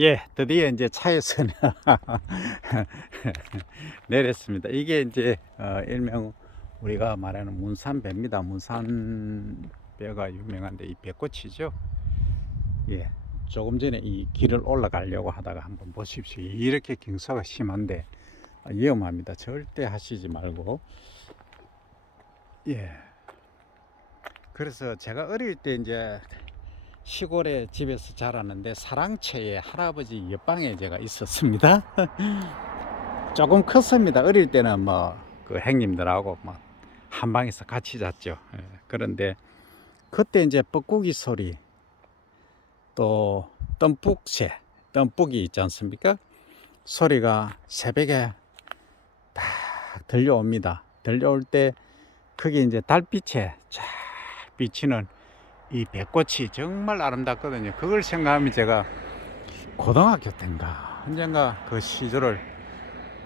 예, 드디어 이제 차에서 내렸습니다. 이게 이제 일명 우리가 말하는 문산배입니다. 문산배가 유명한데 이 배꽃이죠. 예, 조금 전에 이 길을 올라가려고 하다가 한번 보십시오. 이렇게 경사가 심한데 위험합니다. 절대 하시지 말고. 예, 그래서 제가 어릴 때 이제 시골에 집에서 자랐는데 사랑채에 할아버지 옆방에 제가 있었습니다. 조금 컸습니다. 어릴 때는 뭐 그 형님들하고 뭐 한 방에서 같이 잤죠. 예, 그런데 그때 이제 뻐꾸기 소리 또 덤뿍새 덤뿍이 있지 않습니까? 소리가 새벽에 딱 들려옵니다. 들려올 때 그게 이제 달빛에 쫙 비치는 이 배꽃이 정말 아름답거든요. 그걸 생각하면 제가 고등학교 때인가 언젠가 그 시절을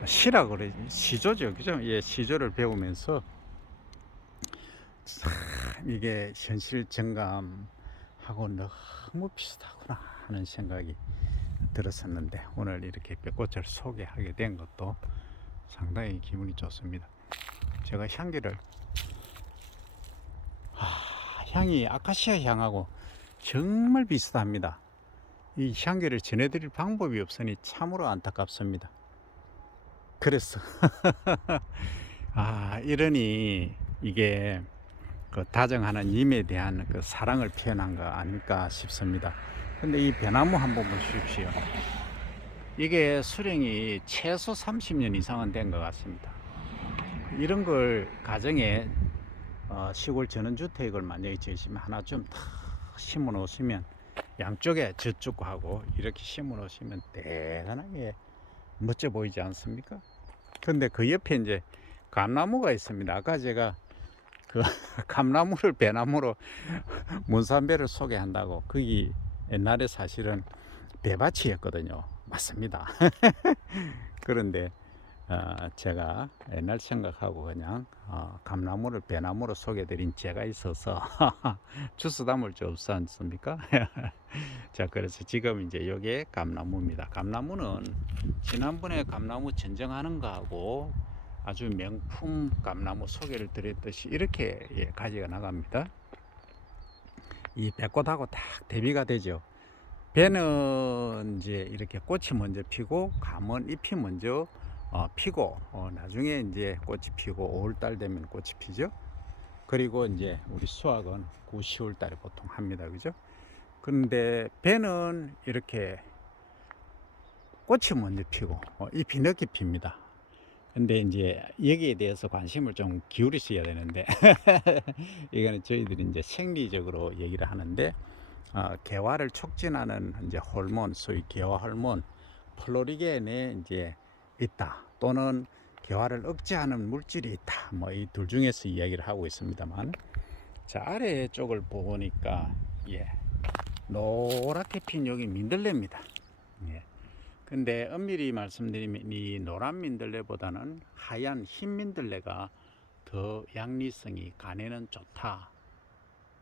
시라 그래 시조죠, 그죠? 예, 시조를 배우면서 참 이게 현실 정감하고 너무 비슷하구나 하는 생각이 들었었는데 오늘 이렇게 벚꽃을 소개하게 된 것도 상당히 기분이 좋습니다. 제가 향기를 향이 아카시아 향하고 정말 비슷합니다. 이 향기를 전해드릴 방법이 없으니 참으로 안타깝습니다. 그래서 이러니 이게 그 다정하는 님에 대한 그 사랑을 표현한 거 아닐까 싶습니다. 근데 이 배나무 한번 보십시오. 이게 수령이 최소 30년 이상은 된 것 같습니다. 이런 걸 가정에 시골 전원주택을 만약에 지으시면 하나 좀 탁 심어 놓으시면 양쪽에 저쪽고 하고 이렇게 심어 놓으시면 대단하게 멋져 보이지 않습니까? 근데 그 옆에 이제 감나무가 있습니다. 아까 제가 그 감나무를 배나무로 문산배를 소개한다고 거기 옛날에 사실은 배밭이었거든요. 맞습니다. 그런데 제가 옛날 생각하고 그냥 감나무를 배나무로 소개드린 제가 있어서 주스 담을 줄 없지 않습니까? 자, 그래서 지금 이제 여기에 감나무입니다. 감나무는 지난번에 감나무 전쟁하는 거하고 아주 명품 감나무 소개를 드렸듯이 이렇게 가지가 나갑니다. 이 배꽃하고 딱 대비가 되죠. 배는 이제 이렇게 꽃이 먼저 피고 감은 잎이 먼저 피고 나중에 이제 꽃이 피고 5월달 되면 꽃이 피죠. 그리고 이제 우리 수확은 9, 10월 달에 보통 합니다. 그죠? 그런데 배는 이렇게 꽃이 먼저 피고 잎이 늦게 핍니다. 근데 이제 여기에 대해서 관심을 좀 기울이셔야 되는데 이거는 저희들이 이제 생리적으로 얘기를 하는데 개화를 촉진하는 이제 호르몬, 소위 개화 호르몬 플로리겐에 이제 있다 또는 개화를 억제하는 물질이 있다 뭐 이 둘 중에서 이야기를 하고 있습니다만 자 아래 쪽을 보니까 노랗게 핀 여기 민들레입니다. 근데 엄밀히 말씀드리면 이 노란 민들레보다는 하얀 흰 민들레가 더 양리성이 간에는 좋다.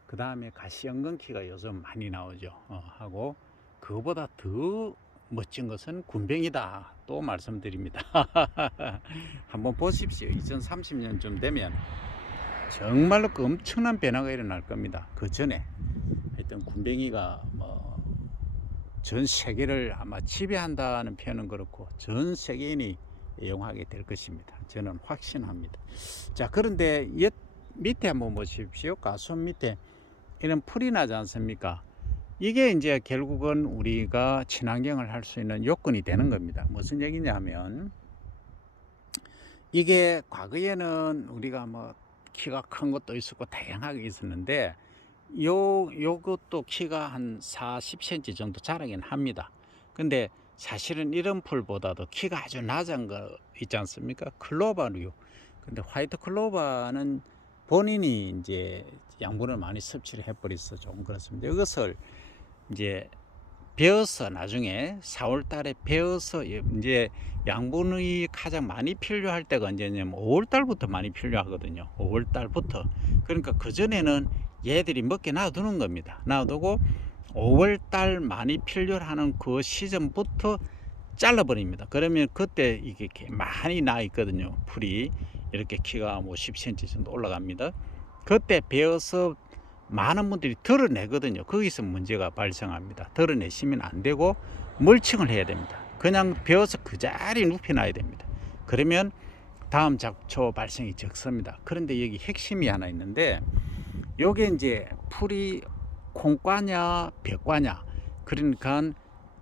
그 다음에 가시연근키가 요즘 많이 나오죠. 하고 그거보다 더 멋진 것은 군뱅이다 또 말씀드립니다. 한번 보십시오. 2030년쯤 되면 정말로 그 엄청난 변화가 일어날 겁니다. 그 전에 하여튼 군뱅이가 전 세계를 아마 지배한다는 표현은 그렇고 전 세계인이 애용하게 될 것입니다. 저는 확신합니다. 자, 그런데 밑에 한번 보십시오. 가수 밑에 이런 풀이 나지 않습니까? 이게 이제 결국은 우리가 친환경을 할 수 있는 요건이 되는 겁니다. 무슨 얘기냐면 이게 과거에는 우리가 뭐 키가 큰 것도 있었고 다양하게 있었는데 요것도 키가 한 40cm 정도 자라긴 합니다. 근데 사실은 이런 풀보다도 키가 아주 낮은 거 있지 않습니까? 클로바류. 근데 화이트 클로바는 본인이 이제 양분을 많이 섭취를 해버려서 좀 그렇습니다. 이것을 이제 베어서 나중에 4월 달에 베어서 이제 양분이 가장 많이 필요할 때가 언제냐면 5월 달부터 많이 필요하거든요. 5월 달부터. 그러니까 그 전에는 얘들이 먹게 놔두는 겁니다. 놔두고 5월 달 많이 필요하는 그 시즌부터 잘라버립니다. 그러면 그때 이게 많이 나 있거든요. 풀이 이렇게 키가 뭐 10cm 정도 올라갑니다. 그때 베어서 많은 분들이 덜어내거든요. 거기서 문제가 발생합니다. 덜어내시면 안 되고 멀칭을 해야 됩니다. 그냥 베어서 그 자리에 눕혀놔야 됩니다. 그러면 다음 잡초 발생이 적습니다. 그런데 여기 핵심이 하나 있는데, 요게 이제 풀이 콩과냐 벽과냐, 그러니까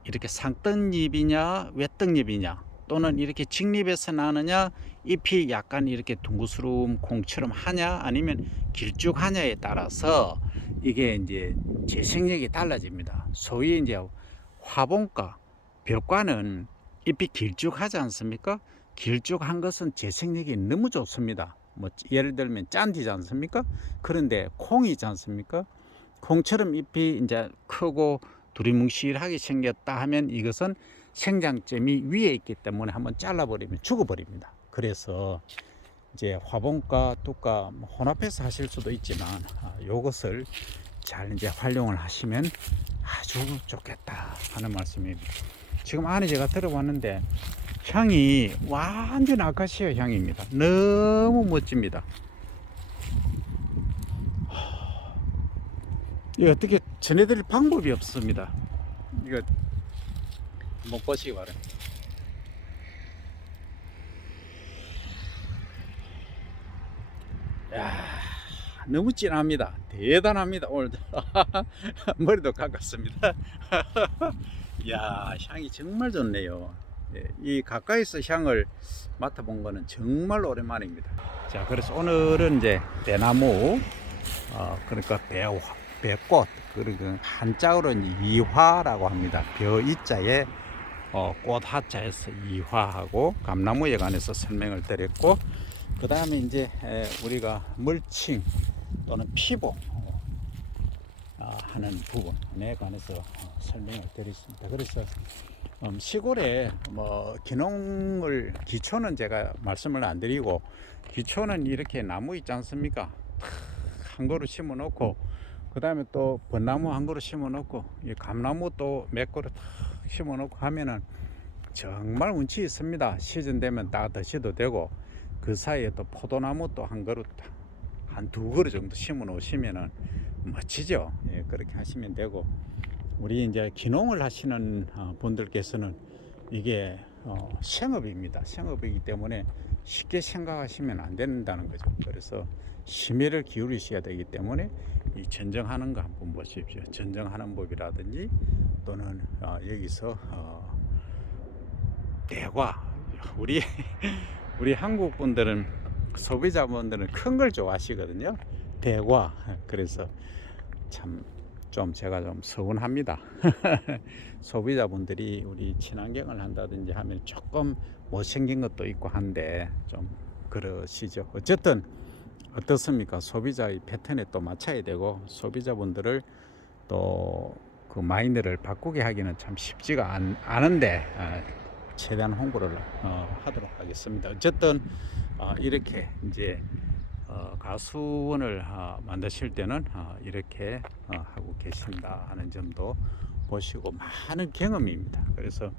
이렇게 상떡잎이냐 외떡잎이냐, 또는 이렇게 직립에서 나느냐, 잎이 약간 이렇게 둥그스러운 콩처럼 하냐, 아니면 길쭉하냐에 따라서 이게 이제 재생력이 달라집니다. 소위 이제 화분과 벽과는 잎이 길쭉하지 않습니까? 길쭉한 것은 재생력이 너무 좋습니다. 뭐 예를 들면 짠디지 않습니까? 그런데 콩이지 않습니까? 콩처럼 잎이 이제 크고 두리뭉실하게 생겼다 하면 이것은 생장점이 위에 있기 때문에 한번 잘라버리면 죽어버립니다. 그래서 이제 화분과 뚝과 혼합해서 하실 수도 있지만, 이것을 잘 이제 활용을 하시면 아주 좋겠다 하는 말씀입니다. 지금 안에 제가 들어봤는데 향이 완전 아카시아 향입니다. 너무 멋집니다. 이거 어떻게 전해드릴 방법이 없습니다. 이거 한번 보시기 바랍니다. 야, 너무 진합니다. 대단합니다. 오늘도 머리도 깎았습니다. 야, 향이 정말 좋네요. 이 가까이서 향을 맡아본 거는 정말 오랜만입니다. 자, 그래서 오늘은 이제 대나무, 그러니까 배꽃, 그리고 한자어로는 이화라고 합니다. 벼이자에 꽃 하자에서 이화하고 감나무에 관해서 설명을 드렸고, 그 다음에 이제 우리가 멀칭 또는 피복 하는 부분에 관해서 설명을 드렸습니다. 그래서 시골에 뭐 기초는 제가 말씀을 안 드리고, 기초는 이렇게 나무 있지 않습니까? 한 그루 심어 놓고, 그 다음에 또 벚나무 한 그루 심어 놓고, 이 감나무 또 몇 그루 심어 놓고 하면은 정말 운치 있습니다. 시즌 되면 다 드셔도 되고, 그 사이에 또 포도나무 또 한 그루, 한 두 그루 정도 심어 놓으시면은 멋지죠. 예, 그렇게 하시면 되고, 우리 이제 기농을 하시는 분들께서는 이게 생업입니다. 생업이기 때문에 쉽게 생각하시면 안 된다는 거죠. 그래서 심혈을 기울이셔야 되기 때문에 이 전정하는 거 한번 보십시오. 전정하는 법이라든지, 또는 여기서 대과, 우리 우리 한국 분들은, 소비자분들은 큰 걸 좋아하시거든요. 대과. 그래서 참 좀 제가 좀 서운합니다. 소비자분들이 우리 친환경을 한다든지 하면 조금 못생긴 것도 있고 한데 좀 그러시죠. 어쨌든 어떻습니까? 소비자의 패턴에 또 맞춰야 되고, 소비자분들을 또 그 마인드를 바꾸게 하기는 참 쉽지가 않은데, 최대한 홍보를 하도록 하겠습니다. 어쨌든 이렇게 이제 가수원을 만드실 때는 이렇게 하고 계신다 하는 점도 보시고, 많은 경험입니다. 그래서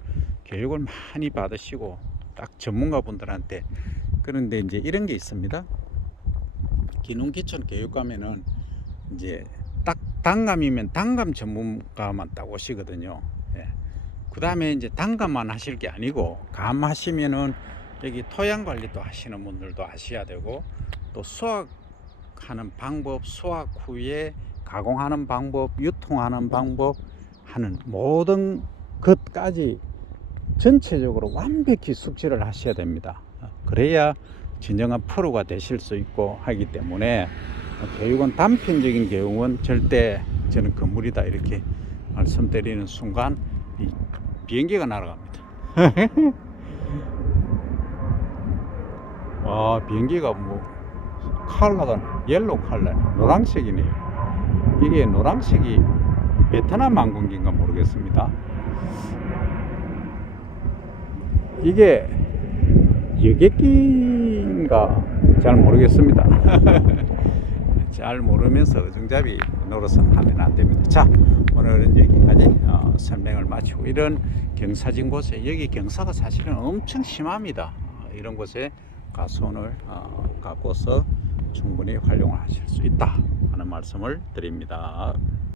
교육을 많이 받으시고 딱 전문가분들한테. 그런데 이제 이런 게 있습니다. 기농기촌 교육 가면은 이제 딱 단감이면 단감 전문가만 딱 오시거든요. 예. 그 다음에 이제 단감만 하실 게 아니고, 감 하시면은 여기 토양 관리도 하시는 분들도 하셔야 되고, 또 수확하는 방법, 수확 후에 가공하는 방법, 유통하는 방법 하는 모든 것까지 전체적으로 완벽히 숙지를 하셔야 됩니다. 그래야 진정한 프로가 되실 수 있고 하기 때문에, 교육은 단편적인 교육은 절대 저는 건물이다 이렇게 말씀드리는 순간 이 비행기가 날아갑니다. 와, 비행기가 뭐 컬러가 옐로우 컬러, 노란색이네요. 이게 노란색이 베트남 항공기인가 모르겠습니다. 이게 여객기인가 잘 모르겠습니다. 잘 모르면서 어중잡이 노릇은 하면 안 됩니다. 자, 오늘은 여기까지 설명을 마치고, 이런 경사진 곳에, 여기 경사가 사실은 엄청 심합니다. 이런 곳에 가손을 갖고서 충분히 활용을 하실 수 있다 하는 말씀을 드립니다.